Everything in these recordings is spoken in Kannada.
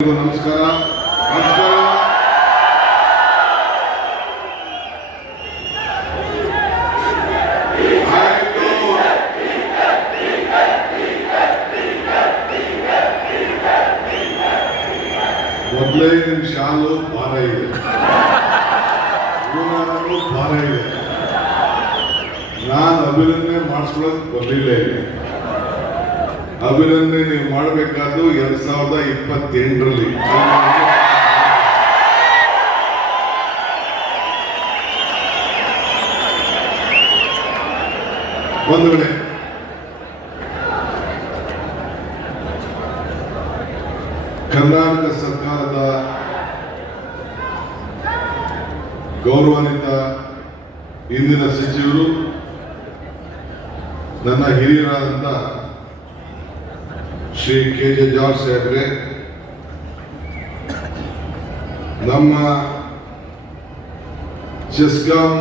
ನಮಸ್ಕಾರ. ನಮಸ್ಕಾರ. ಮೊದಲೇ ನಿಮ್ ಶಾಲು ಭಾರ ಇದೆ, ಭಾರ ಇದೆ. ನಾನು ಅಭಿನಂದನೆ ಮಾಡಿಸ್ಕೊಳಕ್ ಬರ್ಲಿಲ್ಲ. ಇಲ್ಲಿ ಅಭಿನಂದನೆ ನೀವು ಮಾಡಬೇಕಾದ್ದು 2028ರಲ್ಲಿ. ಒಂದು ವೇಳೆ ಕರ್ನಾಟಕ ಸರ್ಕಾರದ ಗೌರವಾನ್ವಿತ ಇಂದಿನ ಸಚಿವರು, ನನ್ನ ಹಿರಿಯರಾದಂಥ ಶ್ರೀ ಕೆ.ಜೆ. ಜಾರ್ಜ್ ಸಾಹೇಬ್ರೆ, ನಮ್ಮ ಚೆಸ್ಕಾಂ,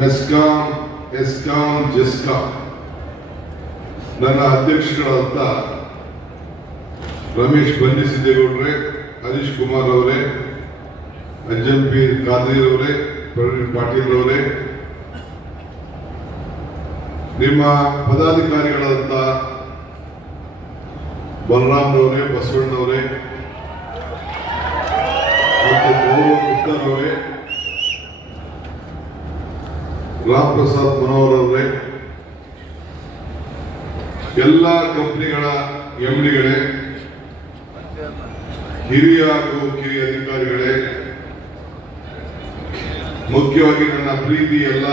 ಮೆಸ್ಕಾಂ, ಎಸ್ಕಾಂ, ಜೆಸ್ಕಾಂ ನನ್ನ ಅಧ್ಯಕ್ಷಗಳಾದಂಥ ರಮೇಶ್ ಬನ್ನಿಸಿದ್ದೇಗೌಡ್ರೆ, ಹರೀಶ್ ಕುಮಾರ್ ಅವರೇ, ಅಜ್ಜಂಪಿ ಖಾದ್ರಿ ಅವರೇ, ಪ್ರವೀಣ್ ಪಾಟೀಲ್ ಅವರೇ, ನಿಮ್ಮ ಪದಾಧಿಕಾರಿಗಳಾದಂಥ ಬಲರಾಮ್ರವರೇ, ಬಸವಣ್ಣವರೇ ಮತ್ತು ಗೌರವ ಗುಪ್ತರವರೇ, ರಾಮ್ ಪ್ರಸಾದ್ ಮನೋಹರ್ ಅವರೇ, ಎಲ್ಲ ಕಂಪನಿಗಳ ಎಂಡಿಗಳೇ, ಹಿರಿಯ ಹಾಗೂ ಕಿರಿಯ ಅಧಿಕಾರಿಗಳೇ, ಮುಖ್ಯವಾಗಿ ನನ್ನ ಪ್ರೀತಿ ಎಲ್ಲ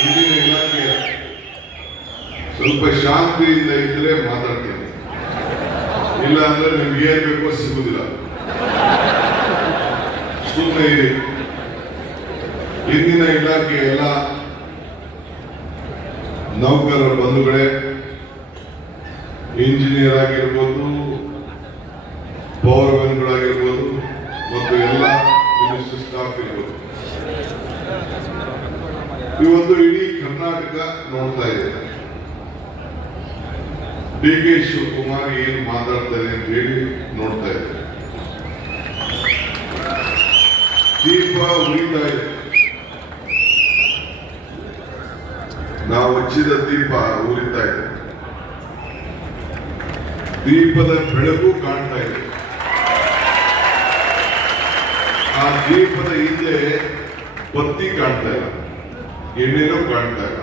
ಇಂದಿನ ಇಲಾಖೆಯ ಸ್ವಲ್ಪ ಶಾಂತಿಯಿಂದ ಇದ್ರೆ ಮಾತಾಡ್ತೀನಿ, ಇಲ್ಲ ಅಂದ್ರೆ ನಿಮ್ಗೆ ಏನ್ ಬೇಕೋ ಸಿಗುದಿಲ್ಲ. ಸುಮ್ಮನೆ ಇರಿ. ಇಂದಿನ ಇಲಾಖೆಯ ಎಲ್ಲ ನೌಕರರ ಬಂಧುಗಳೇ, ಇಂಜಿನಿಯರ್ ಆಗಿರ್ಬೋದು, ಪವರ್ ಮ್ಯಾನ್ಗಳಾಗಿರ್ಬೋದು, ಮತ್ತು ಎಲ್ಲ ಮಿನಿಸ್ಟರ್ ಸ್ಟಾಫ್ ಇರ್ಬೋದು, ಇವತ್ತು ಇಡೀ ಕರ್ನಾಟಕ ನೋಡ್ತಾ ಇದೆ ಡಿ.ಕೆ. ಶಿವಕುಮಾರ್ ಏನು ಮಾತಾಡ್ತಾರೆ ಅಂತ ಹೇಳಿ ನೋಡ್ತಾ ಇದೆ. ದೀಪ ಉರಿತಾ ಇದೆ. ನಾವು ಹಚ್ಚಿದ ದೀಪ ಉರಿತಾ ಇದೆ. ದೀಪದ ಬೆಳಕು ಕಾಣ್ತಾ ಇದೆ. ಆ ದೀಪದ ಹಿಂದೆ ಬತ್ತಿ ಕಾಣ್ತಾ ಇಲ್ಲ, ಎಣ್ಣೆನೂ ಕಾಣ್ತಾ ಇಲ್ಲ.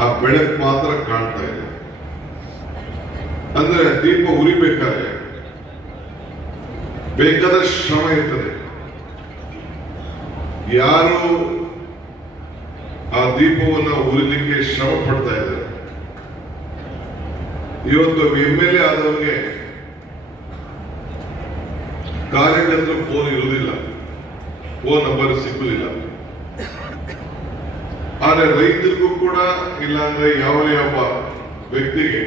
ಆ ಬೆಳಕು ಮಾತ್ರ ಕಾಣ್ತಾ ಇದೆ. ಅಂದ್ರೆ ದೀಪ ಉರಿಬೇಕಾದ್ರೆ ಬೇಕಾದ ಶ್ರಮ ಇರ್ತದೆ. ಯಾರು ಆ ದೀಪವನ್ನು ಉರಿಲಿಕ್ಕೆ ಶ್ರಮ ಪಡ್ತಾ ಇದ್ದಾರೆ. ಇವತ್ತು MLA ಆದವರಿಗೆ ಕಾರ್ಯಕರ್ತರು ಫೋನ್ ಇರುವುದಿಲ್ಲ, ಫೋನ್ ನಂಬರ್ ಸಿಕ್ಕುದಿಲ್ಲ. ಆದ್ರೆ ರೈತರಿಗೂ ಕೂಡ, ಇಲ್ಲಾಂದ್ರೆ ಯಾವ ವ್ಯಕ್ತಿಗೆ,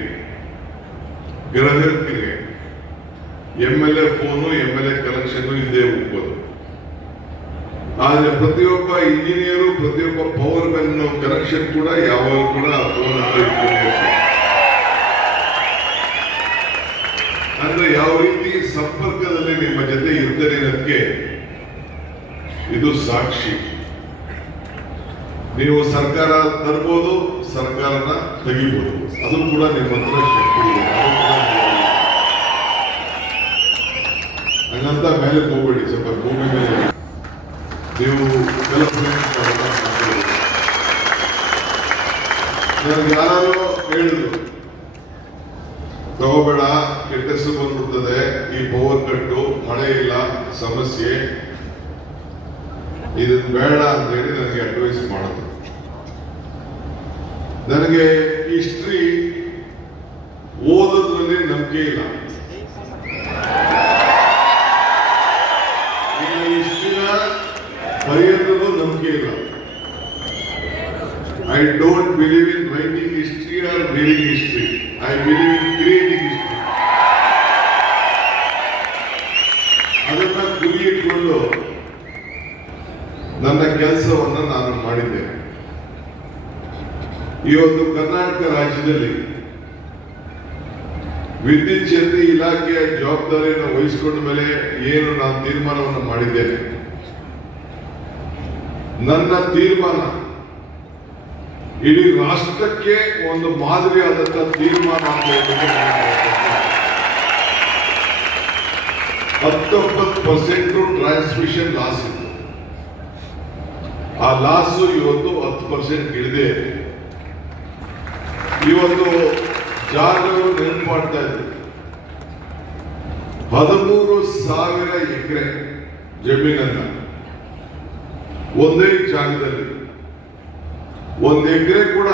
ಗ್ರಾಹಕರಿಗೆ MLA ಫೋನು, MLA ಕನೆಕ್ಷನ್ ಇದ್ದೇ ಹೋಗ್ಬೋದು. ಆದ್ರೆ ಪ್ರತಿಯೊಬ್ಬ ಇಂಜಿನಿಯರು, ಪ್ರತಿಯೊಬ್ಬ ಪವರ್ ಮ್ಯಾನ್ ಕನೆಕ್ಷನ್ ಕೂಡ ಯಾವಾಗ ಕೂಡ ಫೋನ್ ಅಂದ್ರೆ ಯಾವ ರೀತಿ ಸಂಪರ್ಕದಲ್ಲಿ ನಿಮ್ಮ ಜೊತೆ ಇರ್ತಾರೆ ಅನ್ನೋದಕ್ಕೆ ಇದು ಸಾಕ್ಷಿ. ನೀವು ಸರ್ಕಾರ ತರ್ಬೋದು, ಸರ್ಕಾರನ ತೆಗಿಬಹುದು, ಅದು ಕೂಡ ನಿಮ್ಮ ಹತ್ರ ಶಕ್ತಿ ಇದೆ. ಹಂಗಂತ ಮೇಲೆ ಹೋಗ್ಬೇಡಿ, ಸ್ವಲ್ಪ ಭೂಮಿ ಮೇಲೆ ನೀವು ನನಗೆ ಯಾರು ಹೇಳಿದ್ರು, ತಗೋಬೇಡ, ಕೆಟ್ಟ ಹೆಸರು ಬಂದ್ಬಿಡ್ತದೆ, ಈ ಪವರ್ ಕಟ್ಟು, ಮಳೆ ಇಲ್ಲ, ಸಮಸ್ಯೆ, ಇದನ್ನ ಬೇಡ ಅಂತ ಹೇಳಿ ನನಗೆ ಅಡ್ವೈಸ್ ಮಾಡೋದು. ನನಗೆ ಹಿಸ್ಟ್ರಿ ಓದೋದ್ರಲ್ಲಿ ನಂಬಿಕೆ ಇಲ್ಲ. ಹಿಸ್ಟ್ರಿನ ಬರೆಯೋದ್ರಲ್ಲೂ ನಂಬಿಕೆ ಇಲ್ಲ. I don't believe in writing history or reading history. I believe in creating history. ಅದನ್ನ ಗುರಿ ಇಟ್ಕೊಂಡು ನನ್ನ ಕೆಲಸವನ್ನು ನಾನು ಮಾಡಿದ್ದೇನೆ. ಇವತ್ತು ಕರ್ನಾಟಕ ರಾಜ್ಯದಲ್ಲಿ ವಿದ್ಯುತ್ ಶಕ್ತಿ ಇಲಾಖೆಯ ಜವಾಬ್ದಾರಿಯನ್ನು ವಹಿಸಿಕೊಂಡ ಮೇಲೆ ಏನು ನಾನು ತೀರ್ಮಾನವನ್ನು ಮಾಡಿದ್ದೇನೆ, ನನ್ನ ತೀರ್ಮಾನ ಇಡೀ ರಾಷ್ಟ್ರಕ್ಕೆ ಒಂದು ಮಾದರಿಯಾದಂತಹ ತೀರ್ಮಾನ ಅಂತ ಹೇಳ್ಬಿಟ್ಟು 19% ಟ್ರಾನ್ಸ್ಮಿಷನ್ ಲಾಸ್ ಇತ್ತು. ಆ ಲಾಸ್ ಇವತ್ತು 10% ಇಳಿದೆ. ಇವತ್ತು ಜಾಗಗಳು ನೆನಪು ಮಾಡ್ತಾ ಇದ್ರು. 13,000 ಎಕರೆ ಜಮೀನನ್ನ ಒಂದೇ ಜಾಗದಲ್ಲಿ 1 ಎಕರೆ ಕೂಡ